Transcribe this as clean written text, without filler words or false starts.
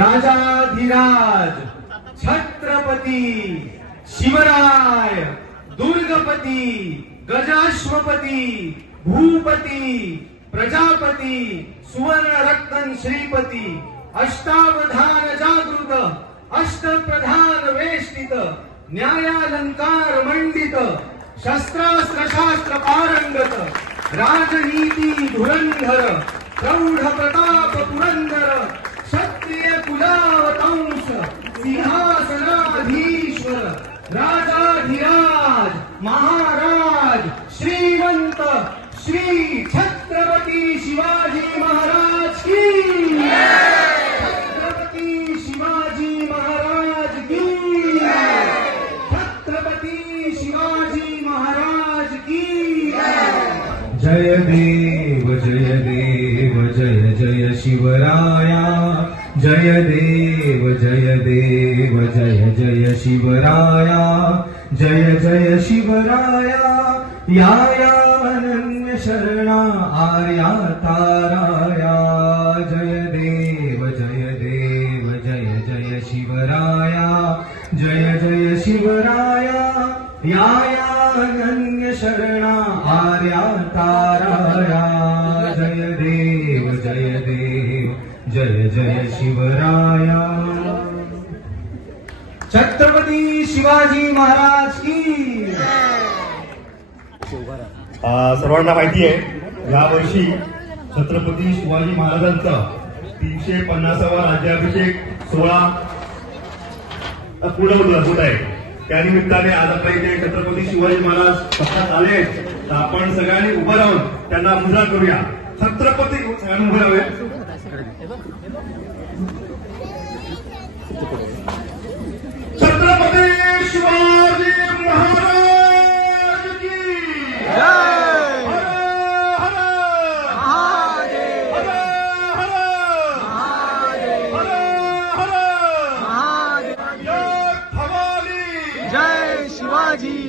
राजाधिराज छत्रपती शिवराय दुर्गपती गजाश्वपती भूपती प्रजापती सुवर्ण रत्न श्रीपती अष्टावधान जागृत अष्टप्रधान वेष्टित न्यायालंकार मंडित शस्त्रास्त्र शास्त्र पारंगत राजनीती धुरंधर प्रौढ प्रताप पुरंदर क्षत्रिय कुलावतंश सिंहासनाधीश्वर राजाधिराज महाराज श्रीमंत श्री छत्रपती शिवाजी महाराज की छत्रपती शिवाजी महाराज की छत्रपती शिवाजी महाराज की जय देव जय जय शिवराया जय देव जय जय शिवराया जय शिवराया या अनन्य शरणा आर्या ताराया जय देव जय शिवराया जय शिवराया या अनन्य शरणा आर्या ताराया जय देव जय शिवराया छत्रपती शिवाजी महाराज की सर्वांना माहिती आहे या वर्षी छत्रपती शिवाजी महाराजांचा 350वा राज्याभिषेक सोहळा पुढे होत आहे. त्यानिमित्ताने आज आपल्या इथे छत्रपती शिवाजी महाराज पक्षात आले तर आपण सगळ्यांनी उभं राहून त्यांना मुजरा करूया. छत्रपती सगळ्यांनी उभं राहूया. छत्रपती शिवाजी महाराज की जय. हर हर महादेव. हर हर महादेव. हर हर महादेव. जय भवानी. जय शिवाजी.